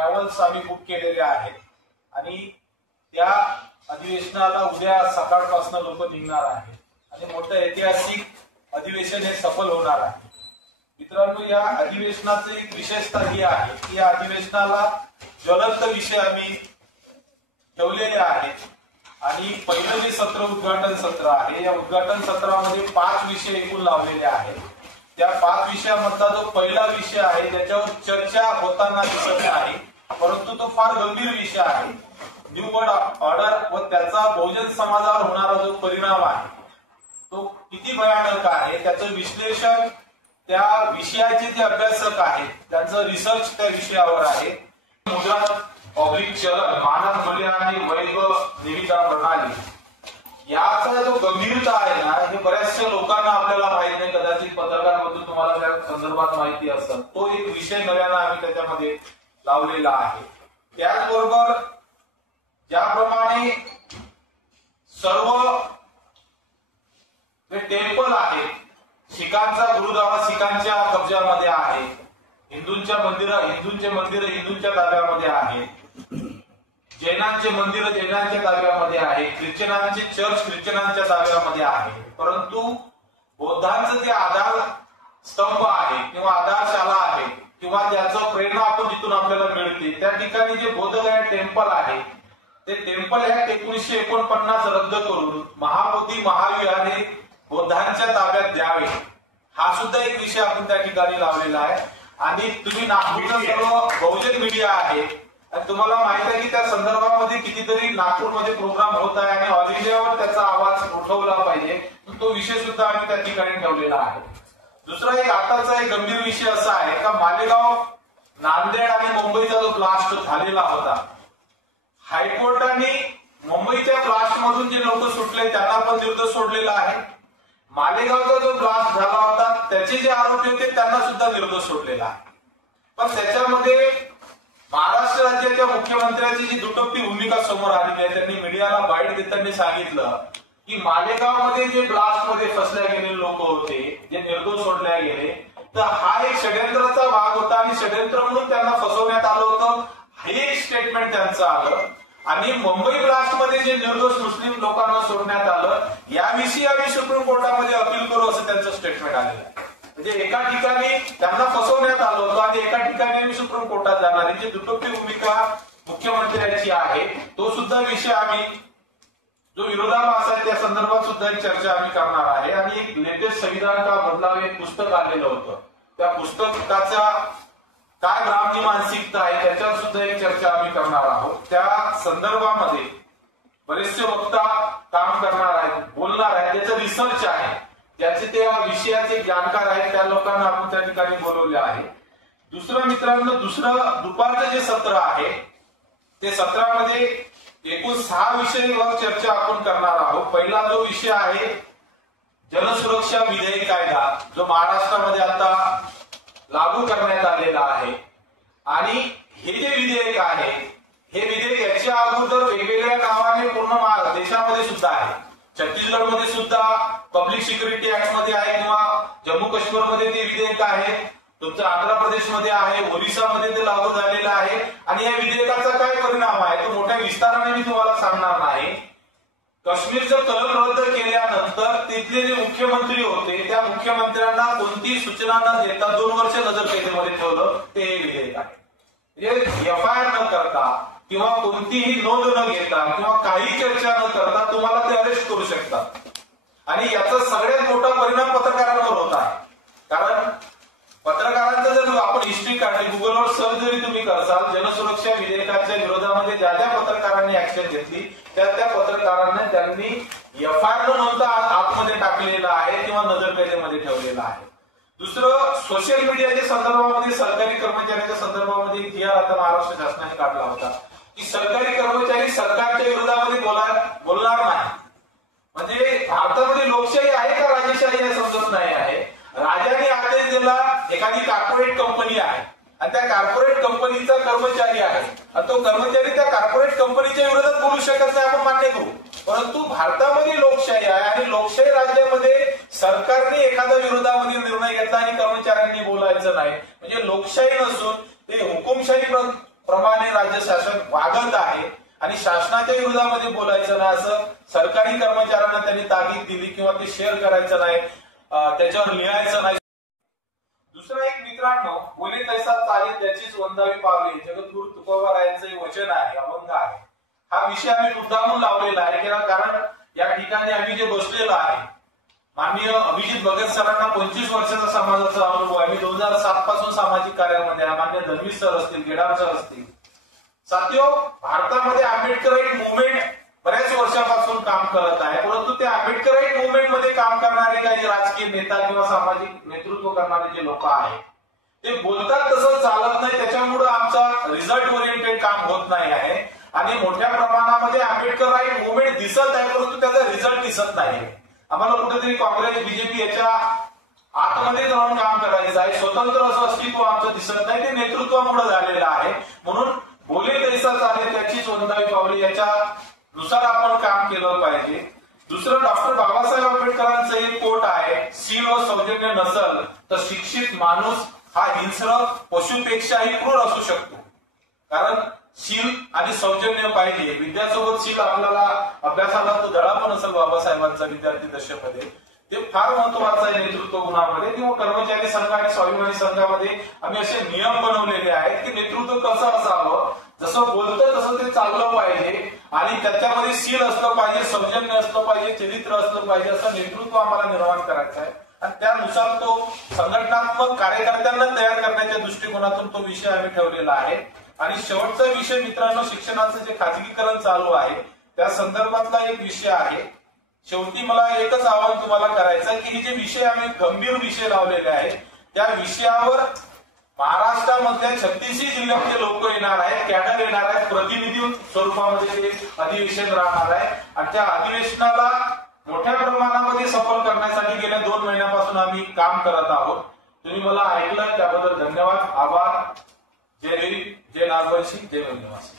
Travels आम्ही book केलेले आहेत आणि त्या अधिवेशनाला उद्या सकाळपासून लोक निघणार आहेत आणि मोठं ऐतिहासिक अधिवेशन हे सफल होणार आहे. मित्रांनो, या अधिवेशनाची एक विशेषता ही आहे की या अधिवेशनाला ज्वलंत विषय आम्ही ठेवलेले आहेत आणि पहिलं जे सत्र उद्घाटन सत्र आहे, या उद्घाटन सत्रामध्ये 5 विषय एकूण लावलेले आहेत. त्या 5 विषयामधला जो पहिला विषय आहे त्याच्यावर चर्चा होताना दिसत आहे, परंतु तो फार गंभीर विषय आहे. न्यू वर्ल्ड ऑर्डर व त्याचा बहुजन समाजावर होणारा जो परिणाम आहे तो किती भयानक आहे, त्याचं विश्लेषण त्या विषयाचे जे अभ्यासक आहेत त्यांचं रिसर्च त्या विषयावर आहे. मुद्रा ऑब्लिक चलन, मानक मूल्य आणि वैध निविदा प्रणाली, याचा जो गंभीरता आहे ना, हे बऱ्याचशा लोकांना आपल्याला माहित नाही. कदाचित पत्रकारांमधून तुम्हाला त्या संदर्भात माहिती असेल. तो एक विषय नव्यानं आम्ही त्याच्यामध्ये लावलेला आहे. त्याचबरोबर ज्याप्रमाणे सर्व जे टेम्पल आहे, शिखांचा गुरुद्वारा शिखांच्या कब्जामध्ये आहे, हिंदूंचे मंदिर हिंदूंच्या ताब्यामध्ये आहे, जैनांचे मंदिर जैनांच्या ताब्यामध्ये आहे, ख्रिश्चनांचे चर्च ख्रिश्चनांच्या ताब्यामध्ये आहे. परंतु बौद्धांचं जे आधार स्तंभ आहे किंवा आधारशाला आहे किंवा त्याचं प्रेरणा आपण जिथून आपल्याला मिळते, त्या ठिकाणी जे बोधगया टेम्पल आहे ते टेम्पल ह्या 1949 रद्द करून महाबोधी महाविहार हे बौद्धांच्या ताब्यात द्यावे, हा सुद्धा एक विषय आपण त्या ठिकाणी लावलेला आहे. आणि तुम्ही नागपूरचा सर्व बहुजन मीडिया आहे आणि तुम्हाला माहित आहे की त्या संदर्भामध्ये कितीतरी नागपूरमध्ये प्रोग्राम होत आहे आणि ऑल इंडियावर त्याचा आवाज उठवला पाहिजे, तो विषय सुद्धा आम्ही त्या ठिकाणी ठेवलेला आहे. दुसरा एक आताचा एक गंभीर विषय असा आहे का मालेगाव, नांदेड आणि मुंबईचा जो ब्लास्ट झालेला होता, हायकोर्टाने मुंबईच्या ब्लास्ट मधून जे लोक सुटले त्यांना पण निर्दोष सोडलेला आहे. मालेगावचा जो ब्लास्ट झाला होता त्याचे जे आरोपी होते त्यांना सुद्धा निर्दोष सोडलेला आहे. पण त्याच्यामध्ये महाराष्ट्र राज्याच्या मुख्यमंत्र्यांची जी दुटप्पी भूमिका समोर आलेली आहे, त्यांनी मीडियाला बाईट देताना सांगितलं की मालेगावमध्ये जे ब्लास्ट मध्ये फसल्या गेलेले लोक होते, जे निर्दोष सोडल्या गेले, तर हा एक षड्यंत्राचा भाग होता आणि षड्यंत्र म्हणून त्यांना फसवण्यात आलं होतं, हे स्टेटमेंट त्यांचं आलं. आणि मुंबई ब्लास्ट मध्ये जे निर्दोष मुस्लिम लोकांना सोडण्यात आलं याविषयी आम्ही सुप्रीम कोर्टामध्ये अपील करू असं त्यांचं स्टेटमेंट आलेलं आहे. म्हणजे एका ठिकाणी त्यांना फसवण्यात आलं होतं आणि एका ठिकाणी आम्ही सुप्रीम कोर्टात जाणार, जी दुटप्पी भूमिका मुख्यमंत्र्यांची आहे तो सुद्धा विषय आम्ही जो विरोधाभास आहे त्या संदर्भात सुद्धा एक चर्चा आम्ही करणार आहे. आणि एक लेटेस्ट संविधान का बदलाव एक पुस्तक आलेलं होतं, त्या पुस्तकाचा काय ग्रामची मानसिकता आहे त्याच्यावर सुद्धा एक चर्चा आम्ही करणार आहोत. त्या संदर्भामध्ये बरेचसे वक्ता काम करणार आहेत, बोलणार आहेत, त्याचं रिसर्च आहे, ज्याचे त्या विषयाचे जाणकार आहेत त्या लोकांना आपण त्या ठिकाणी बोलवले आहे. दुसरं मित्रांनो, दुसरं दुपारचं जे सत्र आहे ते सत्रामध्ये एकूण 6 विषयावर चर्चा आपण करणार आहोत. पहिला जो विषय आहे जनसुरक्षा विधेयक कायदा, जो महाराष्ट्रामध्ये आता लागू करण्यात आलेला आहे. आणि हे जे विधेयक आहे, हे विधेयक याच्या अगोदर वेगवेगळ्या नावाने पूर्ण देशामध्ये सुद्धा आहे. छत्तीसगडमध्ये सुद्धा पब्लिक सिक्युरिटी ऍक्ट मध्ये आहे किंवा जम्मू काश्मीरमध्ये ते विधेयक आहे, तुमचं आंध्र प्रदेशमध्ये आहे, ओरिसामध्ये ते लागू झालेलं आहे. आणि या विधेयकाचा काय परिणाम आहे तो मोठ्या विस्ताराने मी तुम्हाला सांगणार नाही. काश्मीरचं कलम रद्द केल्यानंतर तिथले जे मुख्यमंत्री होते त्या मुख्यमंत्र्यांना कोणतीही सूचना न देता 2 वर्ष नजरकैदेमध्ये ठेवलं, ते हे विधेयक आहे. म्हणजे एफआयआर न करता किंवा कोणतीही नोंद न घेता किंवा काही चर्चा न करता तुम्हाला ते अरेस्ट करू शकतात. आणि याचा सगळ्यात मोठा परिणाम पत्रकारांवर होत आहे. कारण पत्रकारांचं जर आपण हिस्ट्री काढली, गुगलवर सर्च जरी तुम्ही करसाल, जनसुरक्षा विधेयकाच्या विरोधामध्ये ज्या ज्या पत्रकारांनी ऍक्शन घेतली त्या त्या पत्रकारांना त्यांनी एफआयआर न नोंदता आतमध्ये टाकलेलं आहे किंवा नजरकैदेमध्ये ठेवलेलं आहे. दुसरं, सोशल मीडियाच्या संदर्भामध्ये सरकारी कर्मचाऱ्यांच्या संदर्भामध्ये एक जीआर आता महाराष्ट्र शासनाने काढला होता की सरकारी कर्मचारी सरकारच्या विरोधामध्ये बोलणार नाही. म्हणजे भारतामध्ये लोकशाही आहे का राजेशाही हे समजत नाही आहे. राजाने आदेश दिला, एखादी कॉर्पोरेट कंपनी आहे आणि त्या कॉर्पोरेट कंपनीचा कर्मचारी आहे आणि तो कर्मचारी त्या कॉर्पोरेट कंपनीच्या विरोधात बोलू शकत नाही, आपण मान्य करू. परंतु भारतामध्ये लोकशाही आहे आणि लोकशाही राज्यामध्ये सरकारने एखाद्या विरोधामध्ये निर्णय घेतला आणि कर्मचाऱ्यांनी बोलायचं नाही, म्हणजे लोकशाही नसून ते हुकुमशाही प्रमाणे राज्य शासन वागत आहे आणि शासनाच्या विरोधामध्ये बोलायचं नाही असं सरकारी कर्मचाऱ्यांना त्यांनी ताकीद दिली किंवा ते शेअर करायचं नाही, त्याच्यावर लिहायचं नाही. दुसरा एक मित्रांनो, बोले तैसा चाले त्याचीच वंदावी पावले, जगद्गुरु तुकोबारायांचं हे वचन आहे, अभंग आहे. हा विषय आम्ही मुद्दामून लावलेला आहे कारण या ठिकाणी आम्ही जे बसलेलो आहे, माननीय अभिजित भगत सरांना 25 वर्षाचा समाजाचा अनुभव आहे. मी 2007 पासून सामाजिक कार्यामध्ये आहे. मान्य धनवी सर असतील, गेडाम सर असतील. साथियो, भारतामध्ये आंबेडकराईट मुवमेंट बऱ्याच वर्षापासून काम करत आहे, परंतु त्या आंबेडकराईट मुवमेंट मध्ये काम करणारे काही राजकीय नेता किंवा सामाजिक नेतृत्व करणारे जे लोक आहेत ते बोलतात तसं चालत नाही, त्याच्यामुळे आमचा रिझल्ट ओरिएंटेड काम होत नाही आहे आणि मोठ्या प्रमाणामध्ये आंबेडकराईट मुवमेंट दिसत आहे परंतु त्याचा रिझल्ट दिसत नाही. आम्हाला कुठेतरी काँग्रेस बीजेपी याच्या आतमध्ये जाऊन काम करायचं आहे. स्वतंत्र असं अस्तित्व आमचं दिसत नाही, ते नेतृत्वामुळे झालेलं आहे. म्हणून बोले तैसा चाले त्याचीच वंदावी पावले याच्या नुसार आपण काम केलं पाहिजे. दुसरं, डॉक्टर बाबासाहेब आंबेडकरांचं एक कोट आहे, शील व सौजन्य नसल तर शिक्षित माणूस हा हिंस्र पशुपेक्षाही क्रूर असू शकतो. कारण शील आणि सौजन्य पाहिजे. विद्यासोबत शील आपल्याला अभ्यासाला तो धडा पण असेल बाबासाहेबांचा विद्यार्थी दशेमध्ये, ते फार महत्वाचं आहे नेतृत्व गुणामध्ये. किंवा कर्मचारी संघ आणि स्वाभिमानी संघामध्ये आम्ही असे नियम बनवलेले आहेत की नेतृत्व कसं असावं, जसं बोलतं तसं ते चाललं पाहिजे आणि त्याच्यामध्ये शील असलं पाहिजे, सौजन्य असलं पाहिजे, चरित्र असलं पाहिजे, असं नेतृत्व आम्हाला निर्माण करायचं आहे आणि त्यानुसार तो संघटनात्मक कार्यकर्त्यांना तयार करण्याच्या दृष्टिकोनातून तो विषय आम्ही ठेवलेला आहे. आणि शेवटचा विषय मित्रांनो, शिक्षणाचं जे खाजगीकरण चालू आहे त्या संदर्भातला एक विषय आहे. शेवटी मला एकच आवाहन तुम्हाला करायचं आहे की हे जे विषय आम्ही गंभीर विषय लावलेले आहेत त्या विषयावर महाराष्ट्रामधल्या 36 जिल्ह्यातले लोक येणार आहेत, कॅडर येणार आहेत, प्रतिनिधी स्वरूपामध्ये ते अधिवेशन राहणार आहे आणि त्या अधिवेशनाला मोठ्या प्रमाणामध्ये सफल करण्यासाठी गेल्या 2 महिन्यापासून आम्ही काम करत आहोत. तुम्ही मला ऐकलं त्याबद्दल धन्यवाद, आभार. जय हिंद, जय नागवंशी, जय वनवासी.